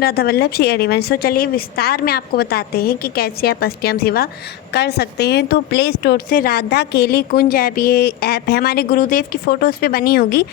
राधा वल्लभ श्री हरिवंश। तो चलिए विस्तार में आपको बताते हैं कि कैसे आप अष्टयाम सेवा कर सकते हैं। तो प्ले स्टोर से राधा केली कुंज ऐप, ये ऐप है, हमारे गुरुदेव की फ़ोटो उस पर बनी होगी,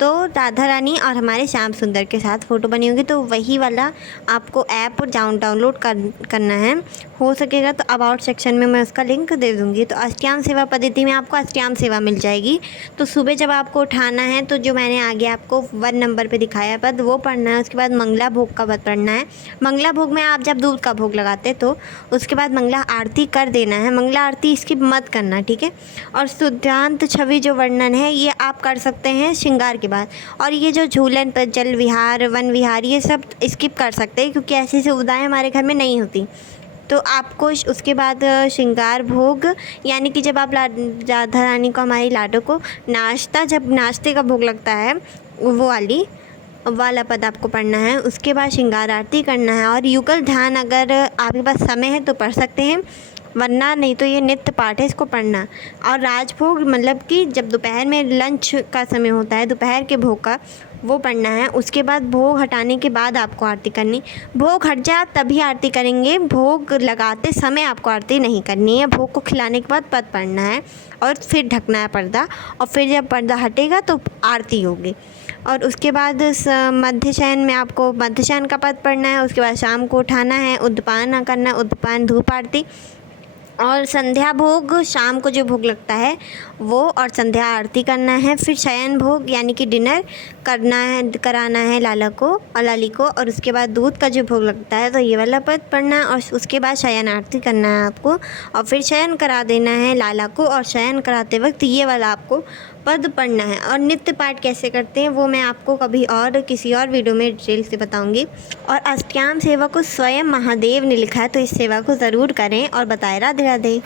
तो राधा रानी और हमारे श्याम सुंदर के साथ फ़ोटो बनी होगी, तो वही वाला आपको ऐप डाउनलोड करना है। हो सकेगा तो अबाउट सेक्शन में मैं उसका लिंक दे दूँगी। तो अष्टयाम सेवा पद्धति में आपको अष्टयाम सेवा मिल जाएगी। तो सुबह जब आपको उठाना है तो जो मैंने आगे आपको 1 नंबर पे दिखाया पद वो पढ़ना है। उसके बाद मंगला भोग का पद पढ़ना है। मंगला भोग में आप जब दूध का भोग लगाते तो उसके बाद मंगला आरती कर देना है। मंगला आरती स्किप मत करना, ठीक है। और शुद्धांत छवि जो वर्णन है ये आप कर सकते हैं श्रृंगार के बाद। और ये जो झूलन पर जल विहार, वन विहार, ये सब स्किप कर सकते हैं क्योंकि ऐसी सुविधाएं हमारे घर में नहीं होती। तो आपको उसके बाद श्रृंगार भोग, यानी कि जब आप राधा रानी को, हमारी लाडो को जब नाश्ते का भोग लगता है वो वाला पद आपको पढ़ना है। उसके बाद श्रृंगार आरती करना है। और युगल ध्यान अगर आपके पास समय है तो पढ़ सकते हैं, वरना नहीं तो ये नित्य पाठ है, इसको पढ़ना। और राजभोग मतलब कि जब दोपहर में लंच का समय होता है, दोपहर के भोग का, वो पढ़ना है। उसके बाद भोग हटाने के बाद आपको आरती करनी। भोग हट जाए तभी आरती करेंगे, भोग लगाते समय आपको आरती नहीं करनी है। भोग को खिलाने के बाद पद पढ़ना है और फिर ढकना है पर्दा, और फिर जब पर्दा हटेगा तो आरती होगी। और उसके बाद मध्य शयन में आपको मध्य शयन का पद पढ़ना है। उसके बाद शाम को उठाना है, उद्दीपन करना है, उद्दीपन धूप आरती। और संध्या भोग शाम को जो भोग लगता है वो, और संध्या आरती करना है। फिर शयन भोग यानी कि डिनर कराना है लाला को और लाली को। और उसके बाद दूध का जो भोग लगता है तो ये वाला पद पढ़ना है। और उसके बाद शयन आरती करना है आपको, और फिर शयन करा देना है लाला को। और शयन कराते वक्त ये वाला आपको पद पढ़ना है। और नित्य पाठ कैसे करते हैं वो मैं आपको कभी और किसी और वीडियो में डिटेल से बताऊंगी। और अष्टयाम सेवा को स्वयं महादेव ने लिखा है, तो इस सेवा को ज़रूर करें और बताएं। राधे राधे।